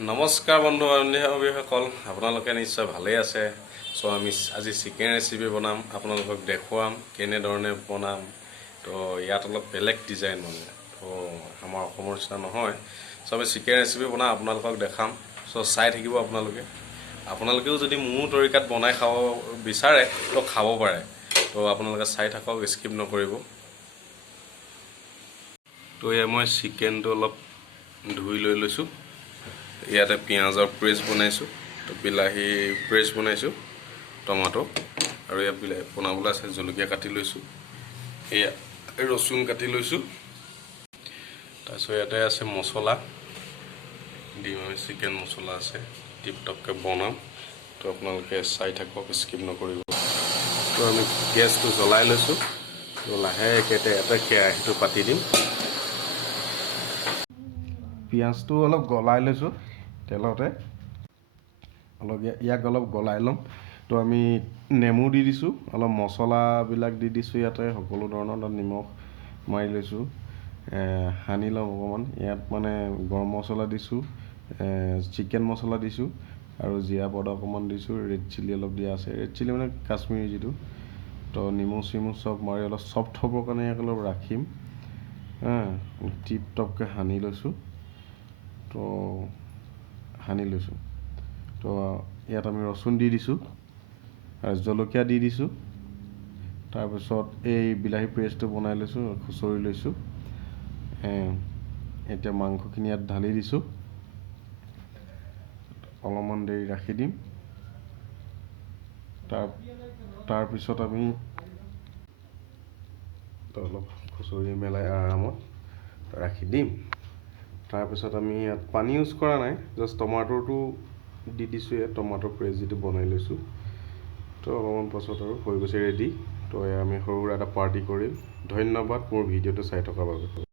নমস্কাৰ বন্ধু বান্ধৱীসকল, আপোনালোকে নিশ্চয় ভালেই আছে। চ' আমি আজি চিকেন ৰেচিপি বনাম, আপোনালোকক দেখুৱাম কেনেধৰণে বনাম। তো ইয়াত অলপ বেলেগ ডিজাইন মানে, তো আমাৰ অসমৰ নিচিনা নহয়। চ' আমি চিকেন ৰেচিপি বনাম, আপোনালোকক দেখাম। চ' চাই থাকিব আপোনালোকে। আপোনালোকেও যদি মোৰ তৰিকাত বনাই খাব বিচাৰে তো খাব পাৰে। তো আপোনালোকে চাই থাকক, স্কিপ নকৰিব। তো এয়া মই চিকেনটো অলপ ধুই লৈ লৈছোঁ। ইয়াতে পিঁয়াজৰ পেষ্ট বনাইছোঁ, তো বিলাহী পেষ্ট বনাইছোঁ, টমাটো, আৰু ইয়াত বিলাহী বনাবলৈ আছে। জলকীয়া কাটি লৈছোঁ, এয়া ৰচুন কাটি লৈছোঁ। তাৰপিছত ইয়াতে আছে মছলা দিম, আমি চিকেন মছলা আছে, টিপ টপকৈ বনাম। তো আপোনালোকে চাই থাকক, স্কিপ নকৰিব। তো আমি গেছটো জ্বলাই লৈছোঁ, তো লাহেকৈ এটা কেৰাহীটো পাতি দিম। পিঁয়াজটো অলপ গলাই লৈছোঁ তেলতে, ইয়াক অলপ গলাই ল'ম। তো আমি নেমু দি দিছোঁ, অলপ মছলাবিলাক দি দিছোঁ ইয়াতে, সকলো ধৰণৰ। তাত নিমখ মাৰি লৈছোঁ, সানি ল'ম অকণমান। ইয়াত মানে গৰম মছলা দিছোঁ, চিকেন মছলা দিছোঁ, আৰু জিৰা পাউডাৰ অকণমান দিছোঁ, ৰেড চিলি অলপ দিয়া আছে। ৰেড চিলি মানে কাশ্মীৰী যিটো। তো নিমখ চিমখ চব মাৰি অলপ চফ্ট হ'বৰ কাৰণে ইয়াক অলপ ৰাখিম। টিপ টপকৈ সানি লৈছোঁ, তো সানি লৈছোঁ। তো ইয়াত আমি ৰচুন দি দিছোঁ আৰু জলকীয়া দি দিছোঁ। তাৰপিছত এই বিলাহী পেষ্টটো বনাই লৈছোঁ, খুচৰি লৈছোঁ। এতিয়া মাংসখিনি ইয়াত ঢালি দিছোঁ, অলপমান দেৰি ৰাখি দিম। তাৰপিছত আমি অলপ খুচৰি মেলাই আৰামত ৰাখি দিম। তাৰপিছত আমি ইয়াত পানী ইউজ কৰা নাই, জাষ্ট টমাটৰটো দি দিছোঁ। ইয়াত টমাটৰ পেষ্ট যিটো বনাই লৈছোঁ, তো অলপমান পাছত আৰু হৈ গৈছে ৰেডি। তো আমি সৰু সুৰা এটা পাৰ্টি কৰিম। ধন্যবাদ মোৰ ভিডিঅ'টো চাই থকাৰ বাবে।